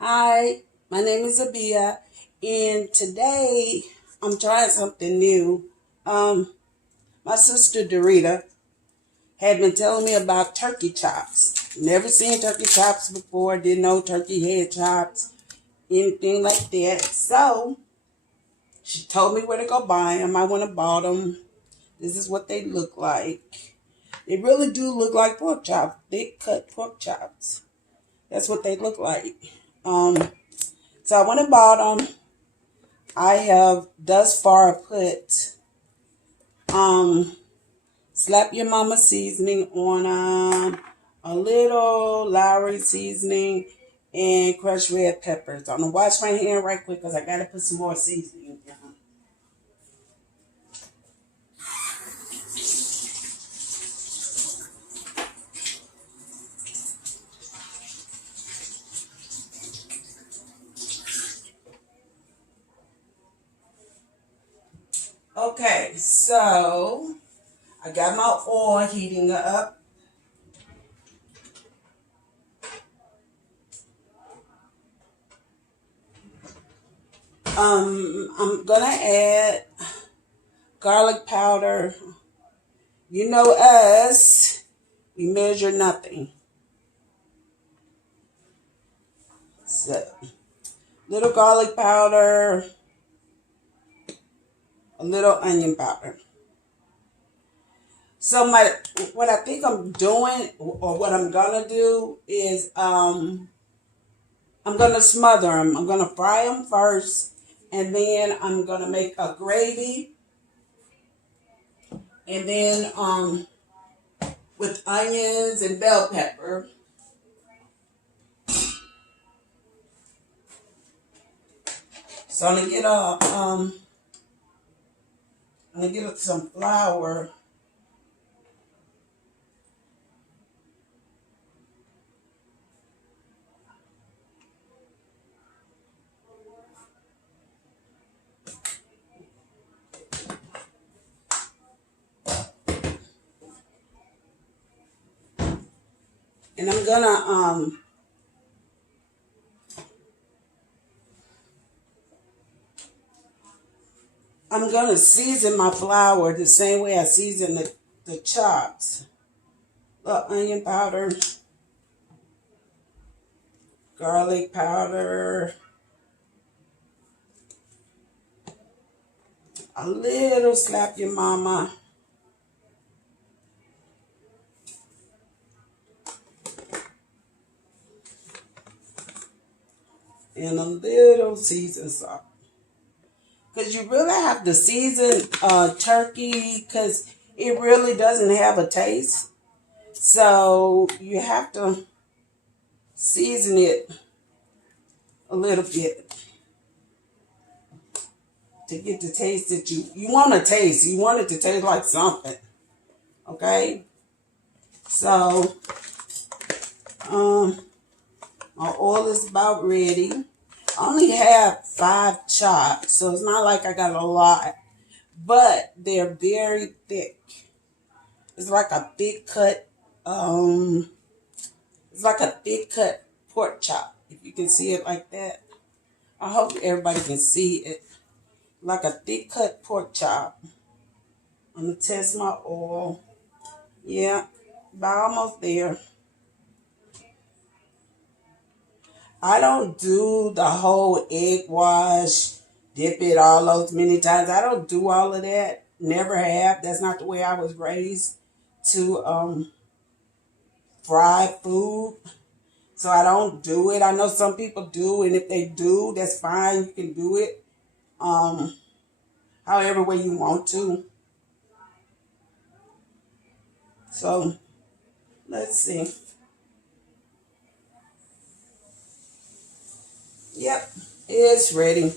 Hi, my name is Abia, and today I'm trying something new. Um, my sister Dorita had been telling me about turkey chops. Never seen turkey chops before, didn't know turkey head chops, anything like that. So she told me where to go buy them. I went and bought them. This is what they look like. They really do look like pork chops, thick cut pork chops. That's what they look like. Um, so I went and bought them. I have thus far put um slap your mama seasoning on a little Lowry seasoning and crushed red peppers. I'm gonna wash my hand right quick because I gotta put some more seasoning down. Okay, so I got my oil heating up. I'm gonna add garlic powder. You know us, we measure nothing. So little garlic powder, a little onion powder. So what I think I'm doing or what I'm gonna do is I'm gonna smother them. I'm gonna fry them first, and then I'm gonna make a gravy, and then with onions and bell pepper. So I'm gonna get some flour. And I'm gonna season my flour the same way I season the chops. Little onion powder, garlic powder, a little slap your mama, and a little seasoned salt. Because you really have to season turkey because it really doesn't have a taste. So you have to season it a little bit to get the taste that you want to taste. You want it to taste like something. Okay? So um, my oil is about ready. I only have 5 chops, so it's not like I got a lot. But they're very thick. It's like a thick cut um it's like a thick cut pork chop, if you can see it like that. I hope everybody can see it. Like a thick cut pork chop. I'm gonna test my oil. Yeah, about almost there. I don't do the whole egg wash, dip it all those many times. I don't do all of that. Never have. That's not the way I was raised to fry food. So I don't do it. I know some people do, and if they do, that's fine. You can do it um, however way you want to. So let's see. Yep, it's ready.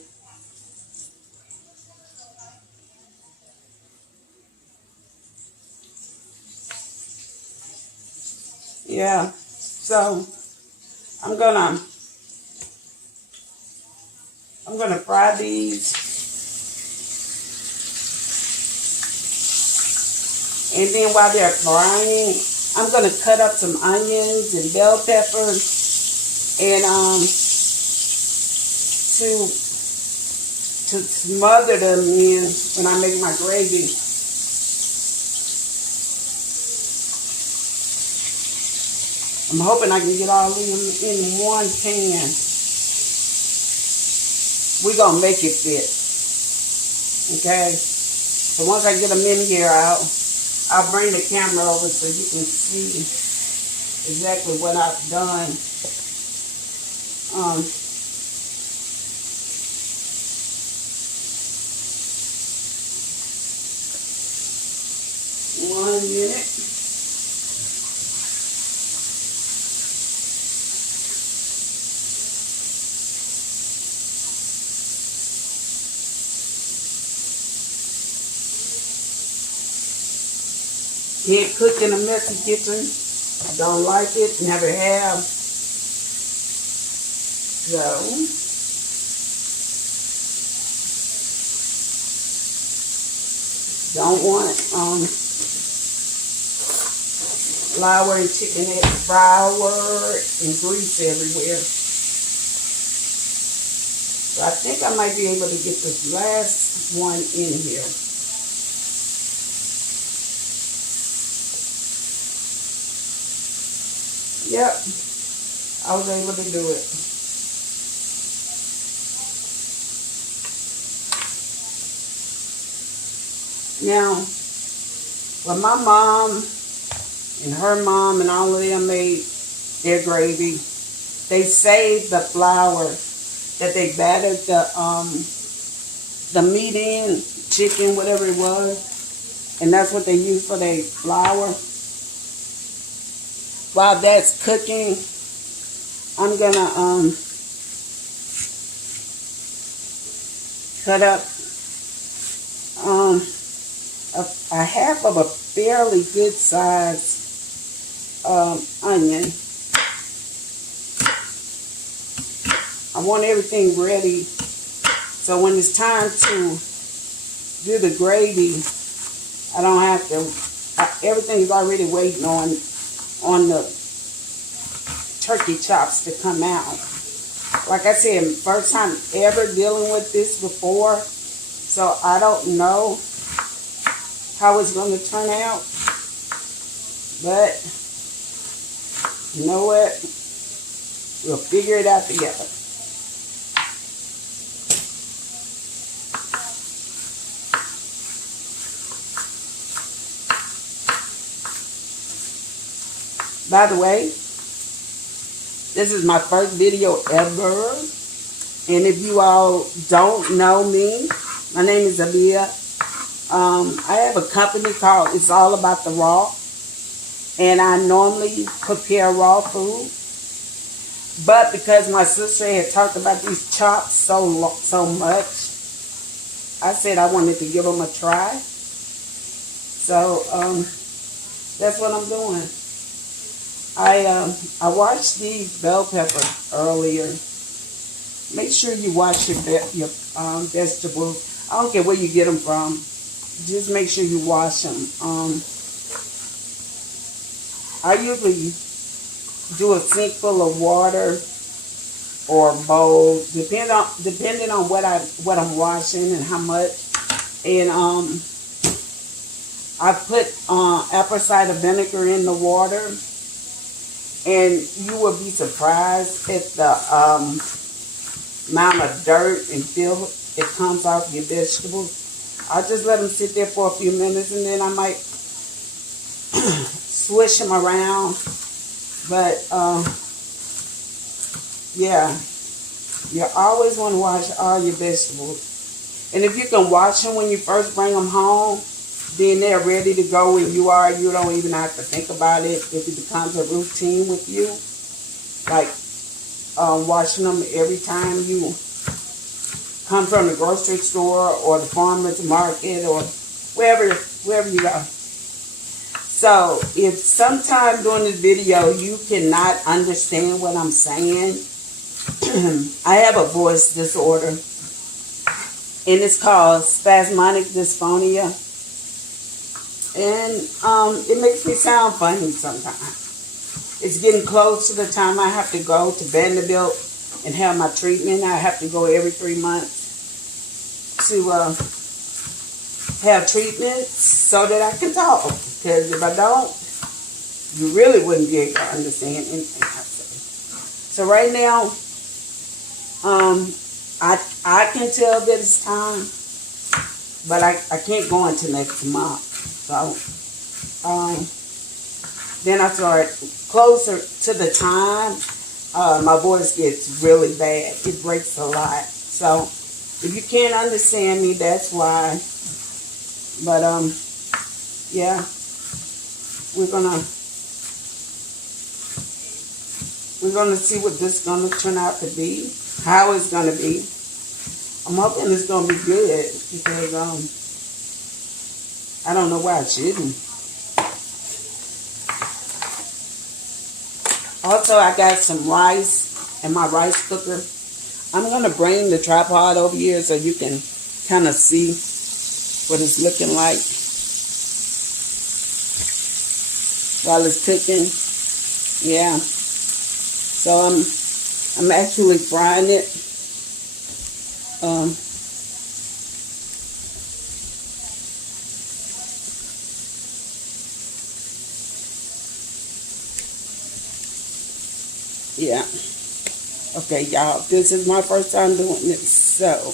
Yeah. So I'm gonna I'm gonna fry these, and then while they're frying, I'm gonna cut up some onions and bell peppers, and to smother them in when I make my gravy. I'm hoping I can get all of them in one pan. We're going to make it fit. Okay? So once I get them in here, I'll bring the camera over so you can see exactly what I've done. One minute. Can't cook in a messy kitchen. I don't like it. Never have. So, don't want flour and chicken at flour and grease everywhere. So I think I might be able to get this last one in here. Yep, I was able to do it. Now, when my mom and her mom and all of them made their gravy, they saved the flour that they battered the meat in, chicken, whatever it was, and that's what they used for their flour. While that's cooking, I'm gonna cut up a half of a fairly good size onion. I want everything ready so when it's time to do the gravy, I don't have to. Everything's already waiting on the turkey chops to come out. Like I said, first time ever dealing with this before, so I don't know how it's going to turn out. But you know what? We'll figure it out together. By the way, this is my first video ever. And if you all don't know me, my name is Abia. I have a company called It's All About the Raw. And I normally prepare raw food. But because my sister had talked about these chops so much, I said I wanted to give them a try. So that's what I'm doing. I washed these bell peppers earlier. Make sure you wash your vegetables. I don't care where you get them from. Just make sure you wash them. I usually do a sink full of water or a bowl, depending on what I'm washing and how much. And I put apple cider vinegar in the water. And you will be surprised at the amount of dirt and filth that comes off your vegetables. I just let them sit there for a few minutes and then I might swish them around. But, yeah, you always want to wash all your vegetables. And if you can wash them when you first bring them home, then they're ready to go when you are. You don't even have to think about it if it becomes a routine with you. Like washing them every time you come from the grocery store or the farmer's market or wherever you go. So if sometime during this video you cannot understand what I'm saying, I have a voice disorder. And it's called spasmodic dysphonia. And it makes me sound funny sometimes. It's getting close to the time I have to go to Vanderbilt and have my treatment. I have to go every 3 months to have treatments so that I can talk. Because if I don't, you really wouldn't be able to understand anything I say. So right now, I can tell that it's time, but I can't go until next month. So then I start closer to the time, my voice gets really bad. It breaks a lot. So if you can't understand me, that's why. But yeah, we're gonna see what this is gonna turn out to be, how it's gonna be. I'm hoping it's gonna be good because I don't know why it shouldn't. Also, I got some rice in my rice cooker. I'm gonna bring the tripod over here so you can kind of see what it's looking like while it's cooking. Yeah. So I'm actually frying it. Yeah. Okay, y'all. This is my first time doing this, so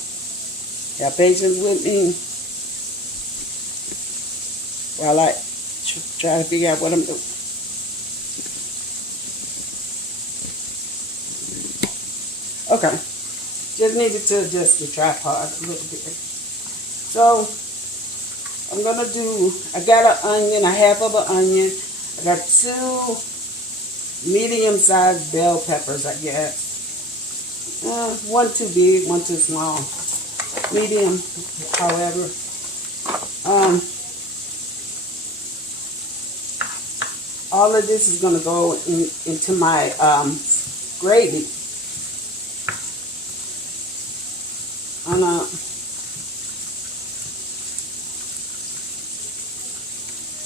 have patience with me while I try to figure out what I'm doing. Okay, just needed to adjust the tripod a little bit. So I'm gonna do. I got an onion, a half of an onion. I got 2 medium-sized bell peppers, I guess. One too big, one too small. Medium, however. All of this is gonna go into my gravy.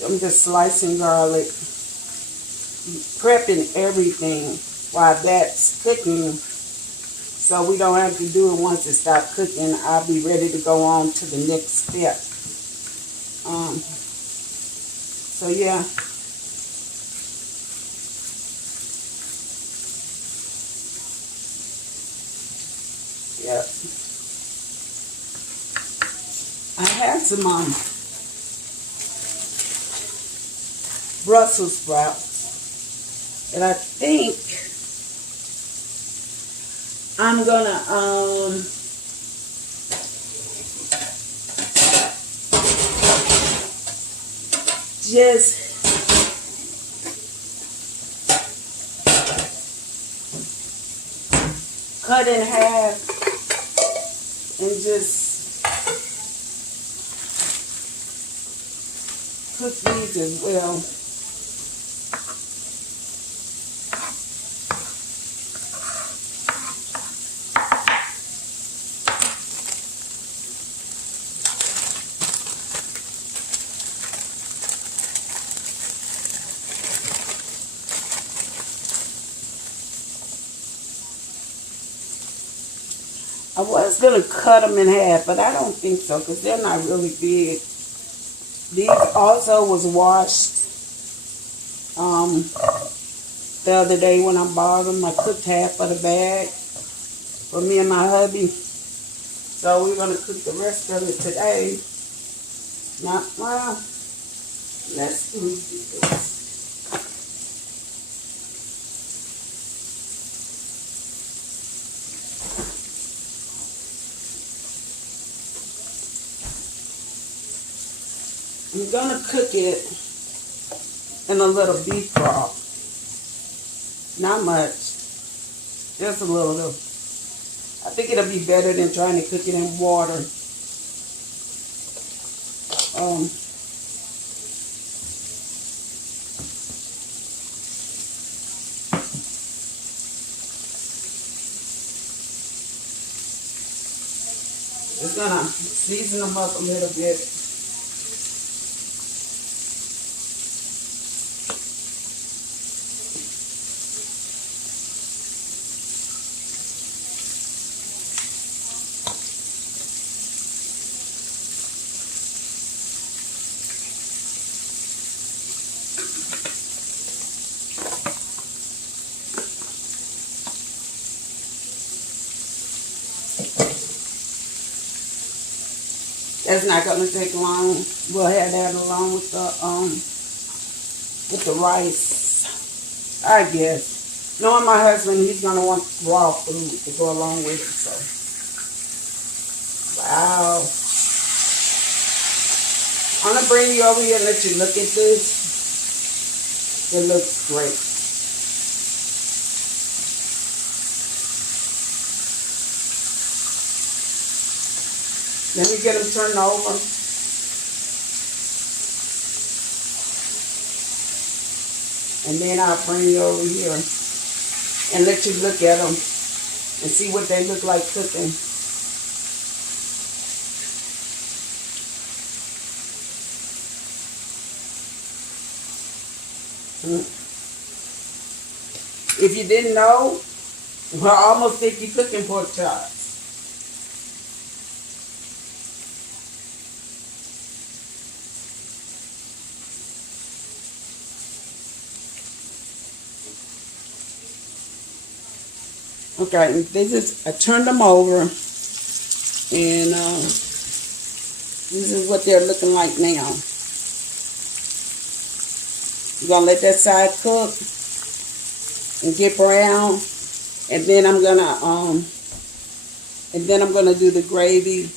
I'm just slicing garlic, prepping everything while that's cooking, so we don't have to do it once it stops cooking. I'll be ready to go on to the next step. So yeah. Yep. I had some Brussels sprouts, and I think I'm gonna just cut in half and just cook these as well. I was going to cut them in half, but I don't think so because they're not really big. These also was washed the other day when I bought them. I cooked half of the bag for me and my hubby. So we're going to cook the rest of it today. Not, well, let's do this. I'm gonna cook it in a little beef broth. Not much, just a little. I think it'll be better than trying to cook it in water. Just gonna season them up a little bit. That's not gonna take long. We'll have that along with the rice, I guess. Knowing my husband, he's gonna want raw food to go along with it. So, wow. I'm gonna bring you over here and let you look at this. It looks great. Let me get them turned over. And then I'll bring you over here and let you look at them and see what they look like cooking. If you didn't know, we're almost 50 cooking pork chops. Okay, I turned them over, and this is what they're looking like now. You're gonna let that side cook and get brown, and then I'm gonna do the gravy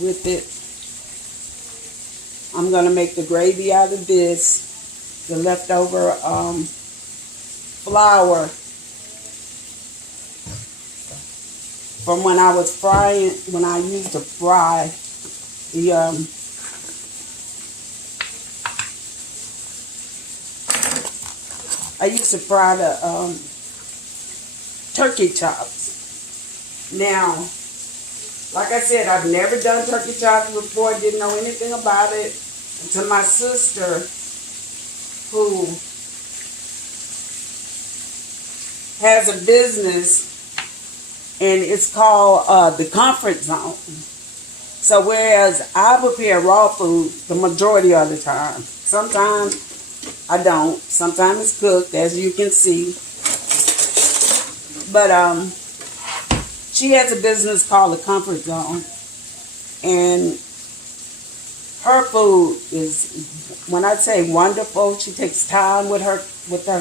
with it. I'm gonna make the gravy out of this, the leftover flour from when I was frying, when I used to fry the I used to fry the turkey chops. Now, like I said, I've never done turkey chops before, didn't know anything about it until my sister, who has a business, and it's called The Comfort Zone. So whereas I prepare raw food the majority of the time, sometimes I don't, sometimes it's cooked, as you can see. But she has a business called The Comfort Zone, and her food is, when I say wonderful, she takes time with her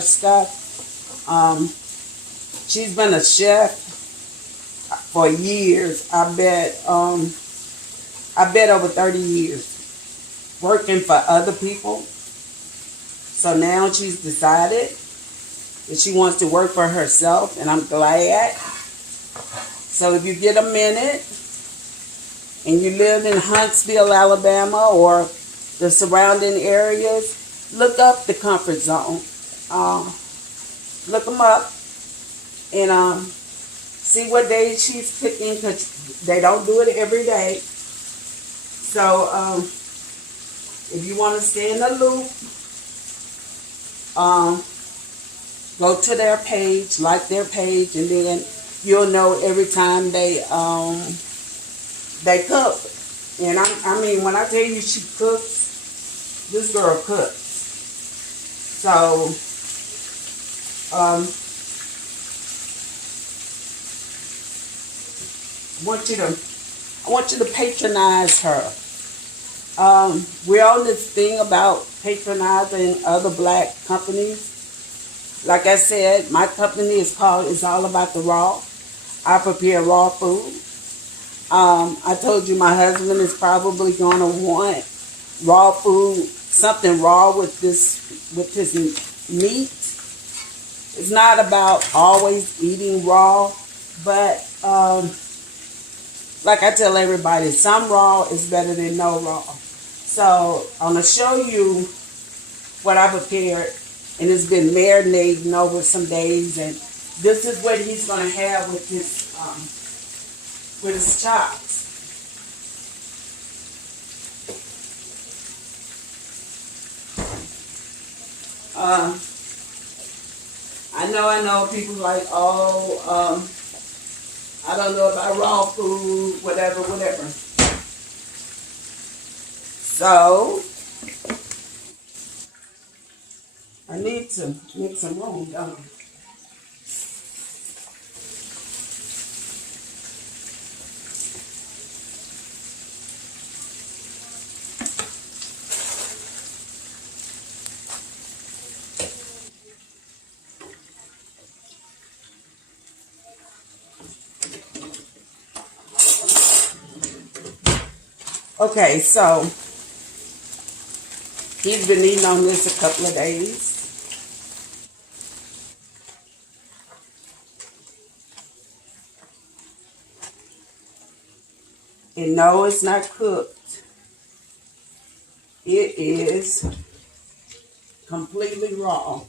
stuff. She's been a chef for years. I bet over 30 years, working for other people. So now she's decided that she wants to work for herself, and I'm glad. So if you get a minute and you live in Huntsville, Alabama, or the surrounding areas, look up The Comfort Zone. Look them up. And see what day she's cooking, because they don't do it every day. So if you want to stay in the loop, go to their page, like their page, and then you'll know every time they cook. And I mean, when I tell you she cooks, this girl cooks. So I want you to patronize her. We're on this thing about patronizing other black companies. Like I said, my company is called It's All About the Raw. I prepare raw food. I told you my husband is probably going to want raw food, something raw with his meat. It's not about always eating raw, but like I tell everybody, some raw is better than no raw. So I'm going to show you what I prepared, and it's been marinating over some days, and this is what he's going to have with his chops. I know people like, oh, I don't know about raw food, whatever. So, I need to make some room, don't I? Okay, so he's been eating on this a couple of days. And no, it's not cooked. It is completely raw.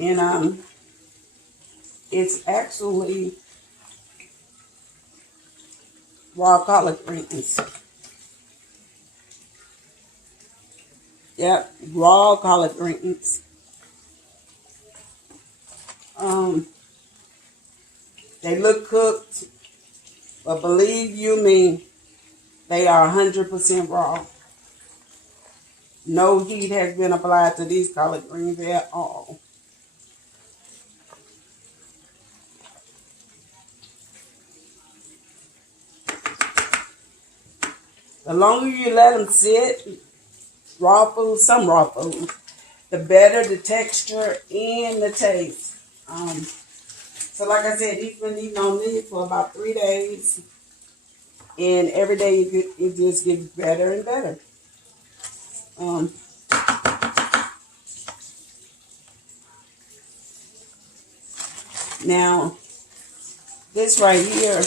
And it's actually raw collard greens. Yep, raw collard greens. Um, they look cooked, but believe you me, they are 100% raw. No heat has been applied to these collard greens at all. The longer you let them sit, raw food, some raw food, the better the texture and the taste. So like I said, he's been eating on these for about 3 days. And every day it just gets better and better. Um, Now, this right here,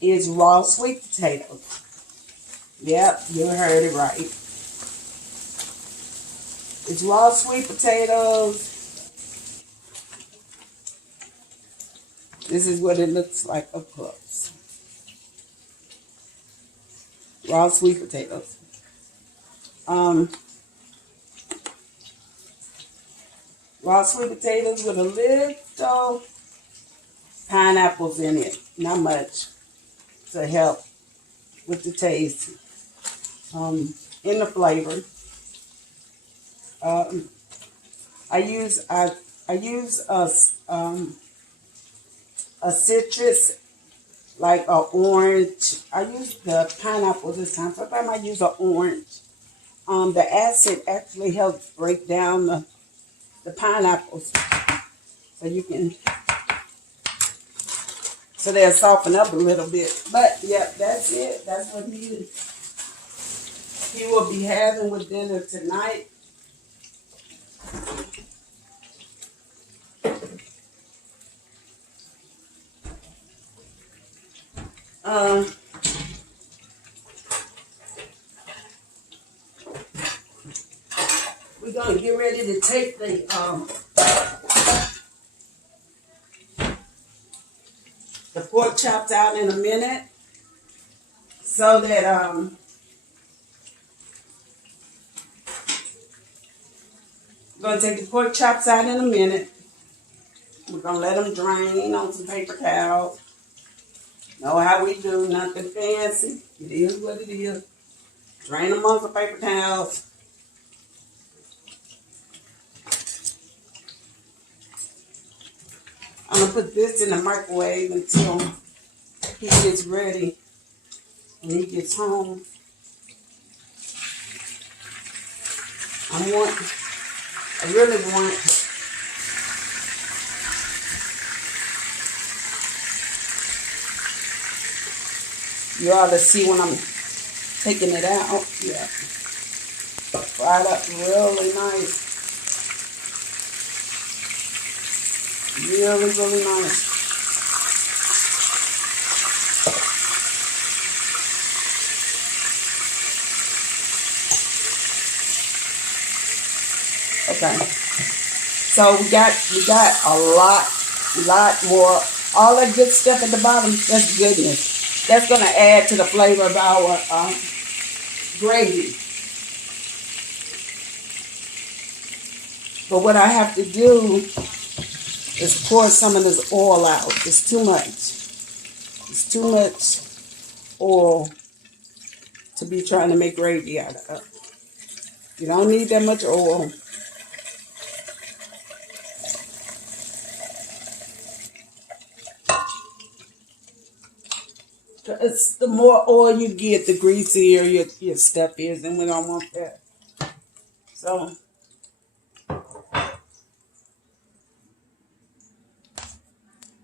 is raw sweet potatoes. Yep, you heard it right. It's raw sweet potatoes. This is what it looks like up close. Raw sweet potatoes. Raw sweet potatoes with a little pineapples in it. Not much, to help with the taste. In the flavor. I use a citrus, like a orange. I use the pineapple this time. Sometimes I use an orange. The acid actually helps break down the pineapples, so you can, so they'll soften up a little bit. But yeah, that's it. That's what he will be having with dinner tonight. We're gonna get ready to take the pork chops out in a minute, so that we're gonna take the pork chops out in a minute. We're gonna let them drain on some paper towels. Know how we do, nothing fancy. It is what it is. Drain them on some paper towels. I'm gonna put this in the microwave until he gets ready and he gets home. I really want you all to see when I'm taking it out. Yeah. Fried up really nice. Really, really nice. Okay. So we got a lot more. All that good stuff at the bottom, that's goodness. That's gonna add to the flavor of our gravy. But what I have to do is pour some of this oil out. It's too much. It's too much oil to be trying to make gravy out of. You don't need that much oil. Because the more oil you get, the greasier your stuff is, and we don't want that. So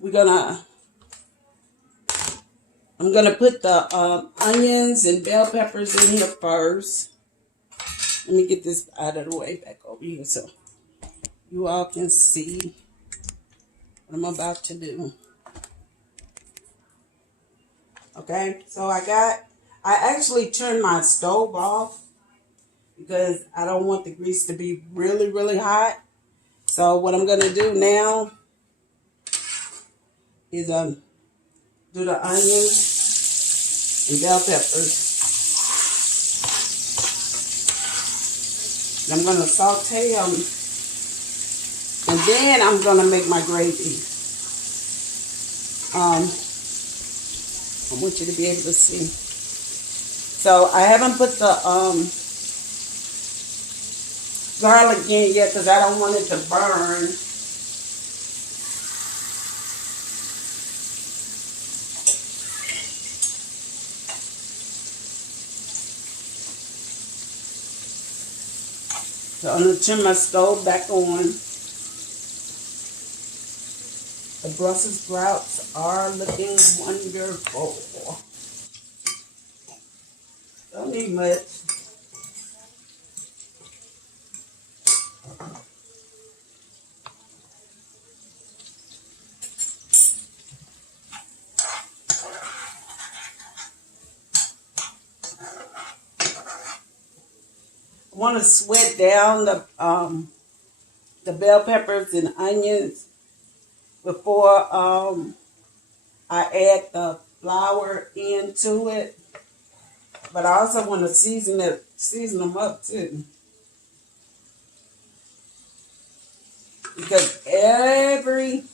I'm gonna put the onions and bell peppers in here first. Let me get this out of the way back over here so you all can see what I'm about to do. Okay, so I actually turned my stove off because I don't want the grease to be really, really hot. So what I'm gonna do now is do the onions and bell peppers. And I'm gonna saute them, and then I'm gonna make my gravy. I want you to be able to see. So I haven't put the garlic in yet because I don't want it to burn. So I'm going to turn my stove back on. The Brussels sprouts are looking wonderful. Don't need much. I want to sweat down the bell peppers and onions before I add the flour into it. But I also want to season them up too. Because every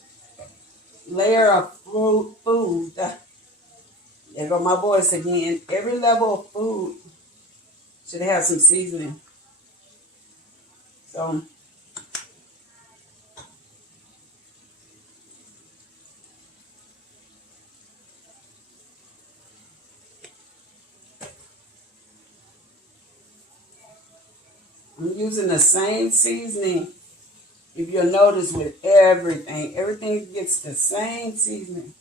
layer of food, there go my voice again, every level of food should have some seasoning. So I'm using the same seasoning. If you'll notice with everything gets the same seasoning.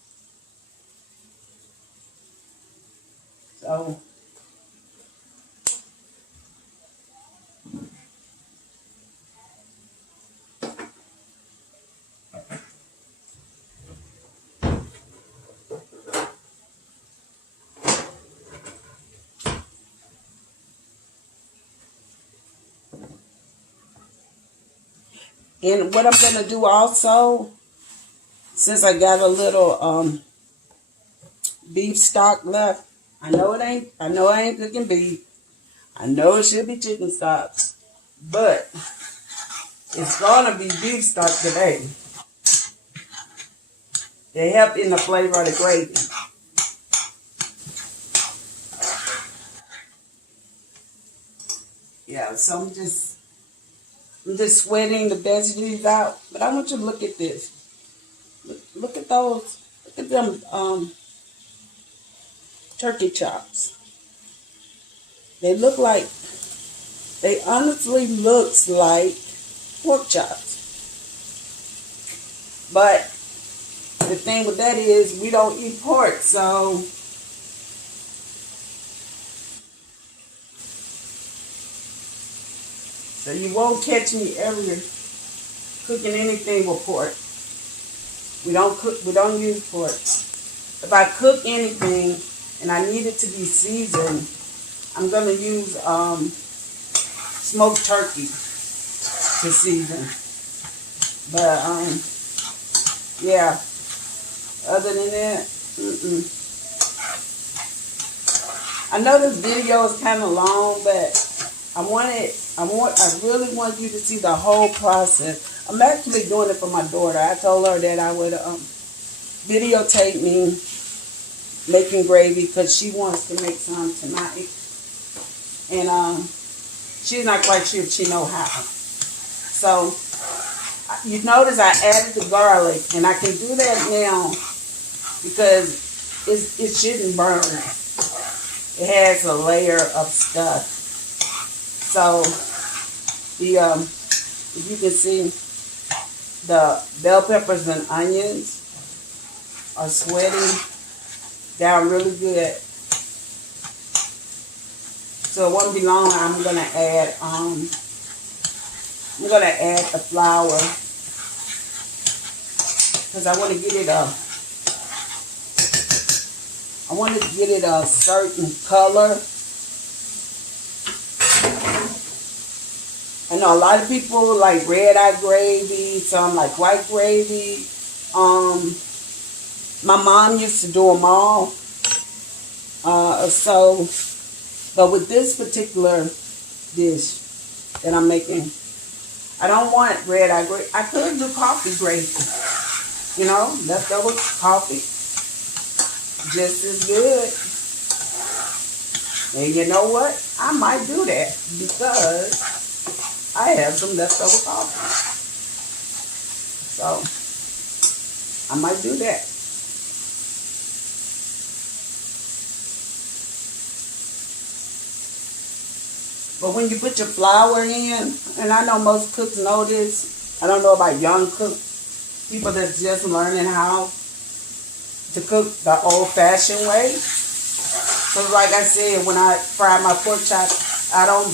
So and what I'm gonna do also, since I got a little beef stock left, I know I ain't cooking beef. I know it should be chicken stock, but it's gonna be beef stock today. They help in the flavor of the gravy. Yeah, so I'm just sweating the veggies out. But I want you to look at this. Look at those. Look at them turkey chops. They honestly looks like pork chops. But the thing with that is we don't eat pork, so you won't catch me ever cooking anything with pork. We don't use pork. If I cook anything and I need it to be seasoned, I'm gonna use smoked turkey to season. But yeah. Other than that, I know this video is kind of long, but I really want you to see the whole process. I'm actually doing it for my daughter. I told her that I would videotape me making gravy because she wants to make some tonight, and she's not quite sure if she know how. So you notice I added the garlic, and I can do that now because it shouldn't burn. It has a layer of stuff. So the if you can see, the bell peppers and onions are sweating down really good. So it won't be long. I'm gonna add the flour because I want to get it a certain color. I know a lot of people like red eye gravy, some like white gravy. My mom used to do them all. But with this particular dish that I'm making, I don't want red eye gravy. I could do coffee gravy, leftover coffee, just as good. And you know what? I might do that because I have some leftover coffee. So I might do that. But when you put your flour in, and I know most cooks know this, I don't know about young cooks, people that's just learning how to cook the old-fashioned way. So like I said, when I fry my pork chops, I don't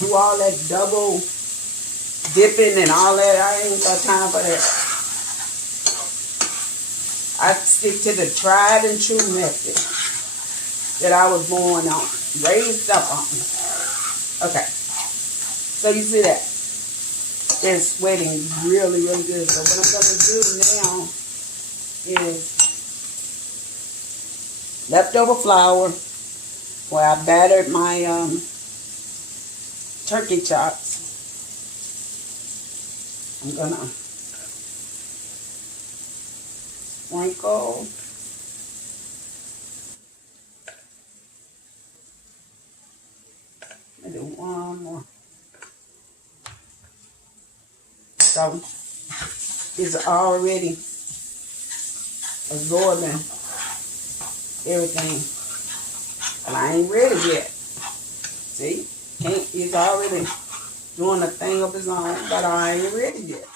do all that double dipping and all that. I ain't got time for that. I stick to the tried and true method that I was born on, raised up on. Okay, so you see that it's sweating really, really good. So what I'm gonna do now is leftover flour where I battered my turkey chops. I'm gonna sprinkle. Maybe one more. So it's already absorbing everything. And I ain't ready yet. See? It's already doing a thing of its own, but I ain't ready yet.